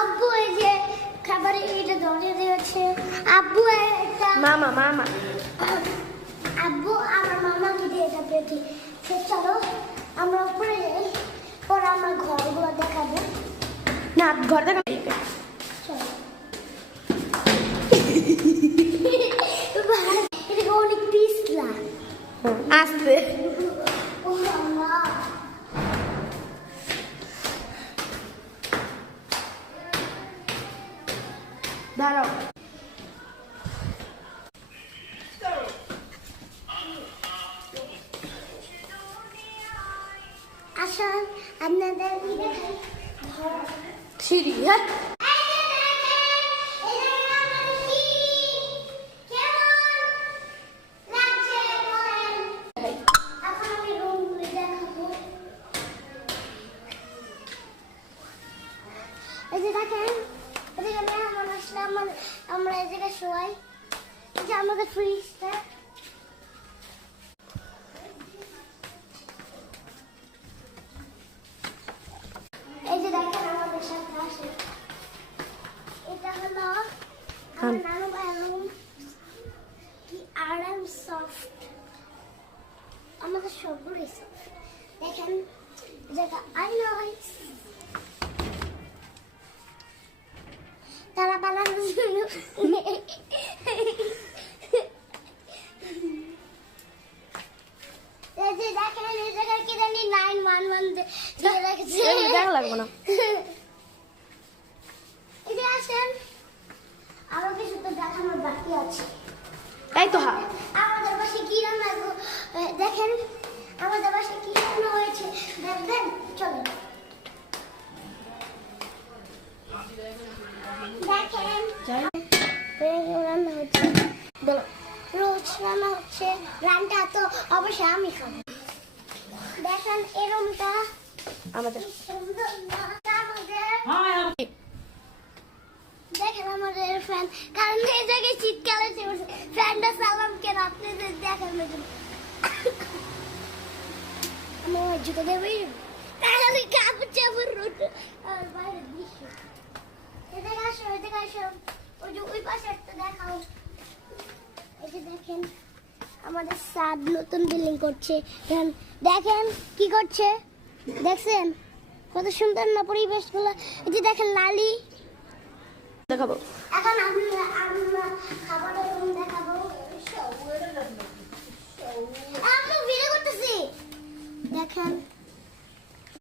আব্বু এই যে খাবারে এটা ধরে দিয়েছে। আব্বু মামা মামা আব্বু আমার মামাকে দিয়ে এটা পেয়েছি। চলো আমরা উপরে যাই, পরে আমরা ঘরগুলো দেখাবো। না ঘর দেখা এটা অনেক পিছলা আসতে দাঁড়াও। আসুন আপনাদের সিঁড়ি হ্যাঁ এই যে দেখেন, এদিকে মেহমান আসলে আমরা এই জায়গায় শোয়াই। এই যে আমাদের ফ্রিজটা, এই যে দেখেন আমাদের সাথে আসে। এটা হলো আমার নানু ভাইয়ের রুম। কি আরাম সফট, আমাদের সবগুলোই সফট। দেখেন জায়গা আয়না হয়েছে তারা বানানোর জন্য। এই যে দেখেন এই জায়গায় কি জানি 911 দিয়ে রেখেছে। দেখা লাগবে না। এই যে আসেন, আরো কিছু তো দেখানোর বাকি আছে। এই তো হ্যাঁ আমাদের বাসায় কি রান্না দেখেন, আমাদের বাসায় কি রান্না হয়েছে দেখবেন। চলো দেখেন রান্না হচ্ছে, রোজ রান্না হচ্ছে। রান্নাটা তো অবশ্যই আমি খাবো। দেখেন এই রুমটা আমাদের সুন্দর না? দেখেন আমাদের ফ্যান, কারণ এই জায়গায় শীতকালে ফ্যানটা চালাম কেন আপনাদের দেখানোর জন্য। আমার জুতো দেবে তাহলে কাপড় চাপড় রোদ আর বাইরে দৃশ্য। এদিকে আসো, এদিকে আসো, ওই যে ওই পাশে একটা দেখাও। এই যে দেখেন আমাদের সাদ নতুন বিল্ডিং করছে। দেখেন কি করছে, দেখছেন কত সুন্দর না পরিবেশগুলো। এই যে দেখেন নালি দেখাবো। এখন আমরা খাবারের রুম দেখাবো। আমরা ভিডিও করতেছি, দেখেন